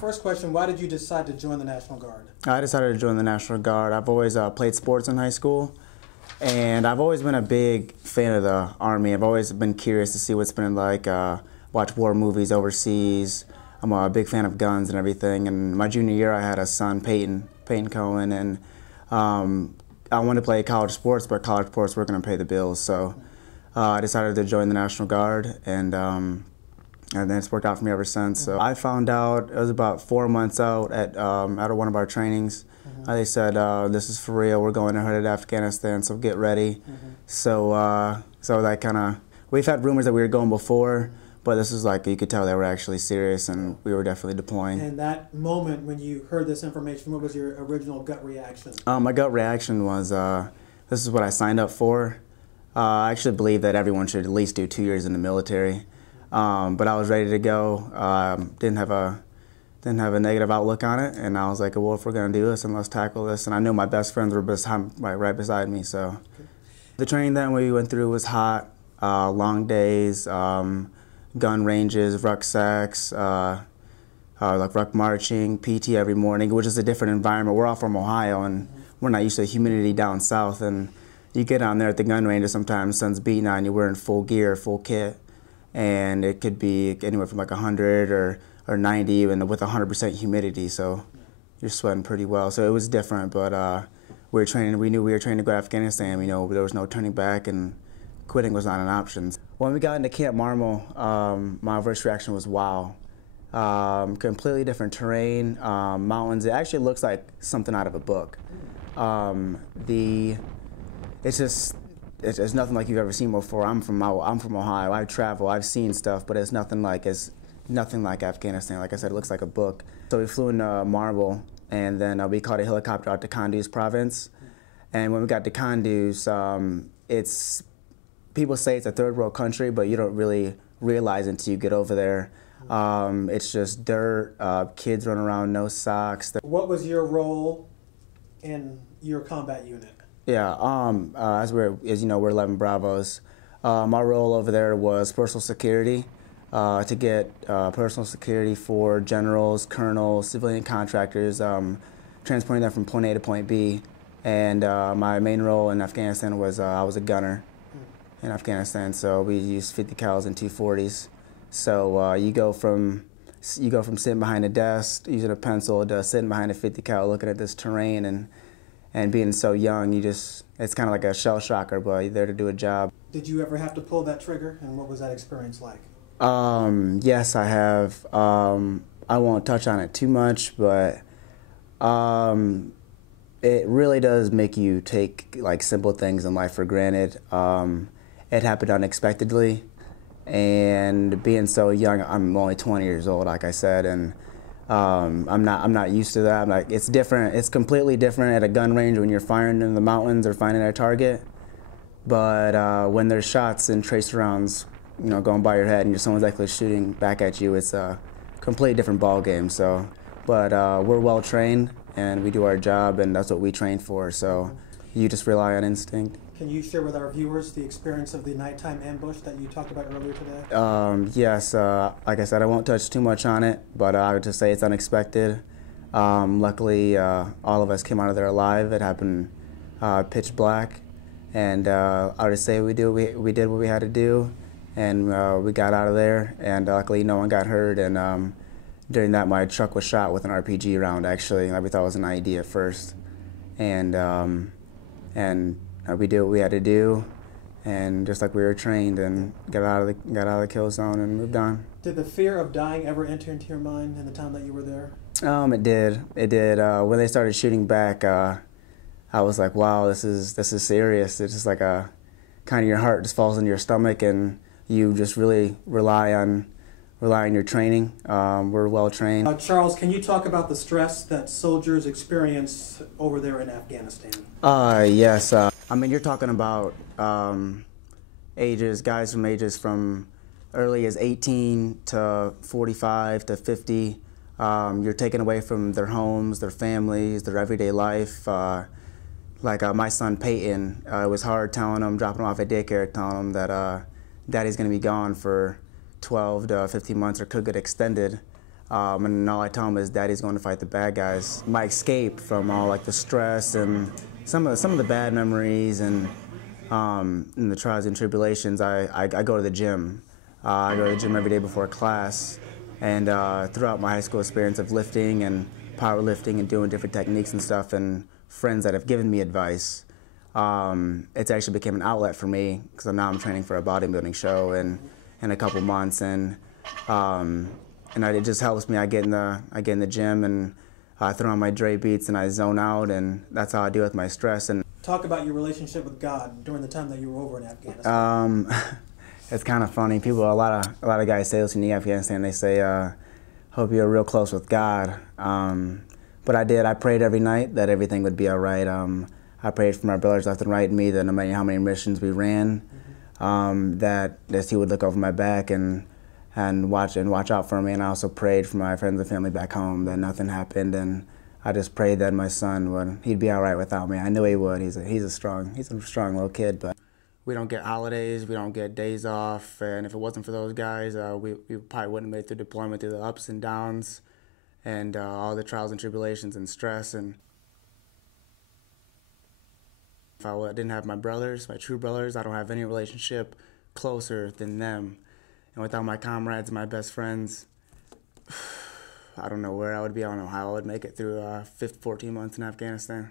First question, why did you decide to join the National Guard? I decided to join the National Guard. I've always played sports in high school, and I've always been a big fan of the Army. I've always been curious to see what's been like, watch war movies overseas. I'm a big fan of guns and everything, and my junior year I had a son, Peyton Cohen, and I wanted to play college sports, but college sports weren't going to pay the bills, so I decided to join the National Guard, and then it's worked out for me ever since. So I found out, it was about 4 months out at one of our trainings. They said, this is for real, we're going to head to Afghanistan, so get ready. So that kind of, we've had rumors that we were going before, but this was like, you could tell they were actually serious, and we were definitely deploying. And that moment when you heard this information, what was your original gut reaction? My gut reaction was, this is what I signed up for. I actually believe that everyone should at least do 2 years in the military. But I was ready to go. Didn't have a negative outlook on it, and I was like, well, if we're going to do this, then let's tackle this. And I knew my best friends were right beside me, so. The training that we went through was hot, long days, gun ranges, rucksacks, like ruck marching, PT every morning, which is a different environment. We're all from Ohio, and we're not used to the humidity down south, and you get down there at the gun range, sometimes sun's beating on you, wearing full gear, full kit, and it could be anywhere from like 100 or 90 even with 100% humidity, so you're sweating pretty well. So it was different, but we knew we were training to go to Afghanistan. We know there was no turning back, and quitting was not an option. When we got into Camp Marmol, my first reaction was wow. Completely different terrain, mountains. It actually looks like something out of a book. It's nothing like you've ever seen before. I'm from Ohio. I travel. I've seen stuff, but it's nothing like Afghanistan. Like I said, it looks like a book. So we flew into Marmol, and then we caught a helicopter out to Kunduz province. And when we got to Kunduz, people say it's a third world country, but you don't really realize it until you get over there. It's just dirt, kids running around, no socks. What was your role in your combat unit? Yeah, as you know, we're 11 Bravos. My role over there was personal security, to get personal security for generals, colonels, civilian contractors, transporting them from point A to point B. And my main role in Afghanistan was I was a gunner in Afghanistan, so we used 50 cals and 240s. So you go from sitting behind a desk using a pencil to sitting behind a 50 cal looking at this terrain, and being so young, it's kind of like a shell shocker, but you're there to do a job. Did you ever have to pull that trigger, and what was that experience like? Yes, I have. I won't touch on it too much, but it really does make you take like simple things in life for granted. It happened unexpectedly, and being so young, I'm only 20 years old, like I said, and I'm not used to that. Like, it's different. It's completely different at a gun range when you're firing in the mountains or finding a target. But when there's shots and tracer rounds, going by your head and someone's actually shooting back at you, it's a completely different ball game. So, but we're well trained and we do our job, and that's what we train for. So, you just rely on instinct. Can you share with our viewers the experience of the nighttime ambush that you talked about earlier today? Yes, like I said, I won't touch too much on it, but I would just say it's unexpected. Luckily, all of us came out of there alive. It happened pitch black, and I would just say we did what we had to do, and we got out of there, and luckily no one got hurt, and during that my truck was shot with an RPG round, actually. We thought it was an IED at first, and we did what we had to do, and just like we were trained, and got out of the kill zone and moved on. Did the fear of dying ever enter into your mind in the time that you were there? It did. It did. When they started shooting back, I was like, wow, this is serious. It's just like kind of your heart just falls into your stomach, and you just really rely on your training. We're well trained. Charles, can you talk about the stress that soldiers experience over there in Afghanistan? Yes. I mean, you're talking about guys from ages from early as 18 to 45 to 50. You're taken away from their homes, their families, their everyday life. Like my son Peyton, it was hard dropping him off at daycare, telling him that Daddy's going to be gone for 12 to 15 months or could get extended. And all I tell him is Daddy's going to fight the bad guys. My escape from all like the stress and some of the bad memories and the trials and tribulations, I go to the gym. I go to the gym every day before class, and throughout my high school experience of lifting and powerlifting and doing different techniques and stuff, and friends that have given me advice, it's actually became an outlet for me, because now I'm training for a bodybuilding show in a couple months, and it just helps me. I get in the gym and I throw on my Dre beats and I zone out, and that's how I deal with my stress. And talk about your relationship with God during the time that you were over in Afghanistan. It's kind of funny. People, a lot of guys say this when you get Afghanistan. They say, "Hope you're real close with God." But I did. I prayed every night that everything would be all right. I prayed for my brothers left and right in me that no matter how many missions we ran, that He would look over my back and watch out for me. And I also prayed for my friends and family back home that nothing happened. And I just prayed that my son he'd be all right without me. I knew he would. He's a strong little kid. But we don't get holidays, we don't get days off, and if it wasn't for those guys, we probably wouldn't have made it through deployment, through the ups and downs, and all the trials and tribulations and stress. And if I didn't have my brothers, my true brothers, I don't have any relationship closer than them. And without my comrades and my best friends, I don't know where I would be. I don't know how I would make it through 14 months in Afghanistan.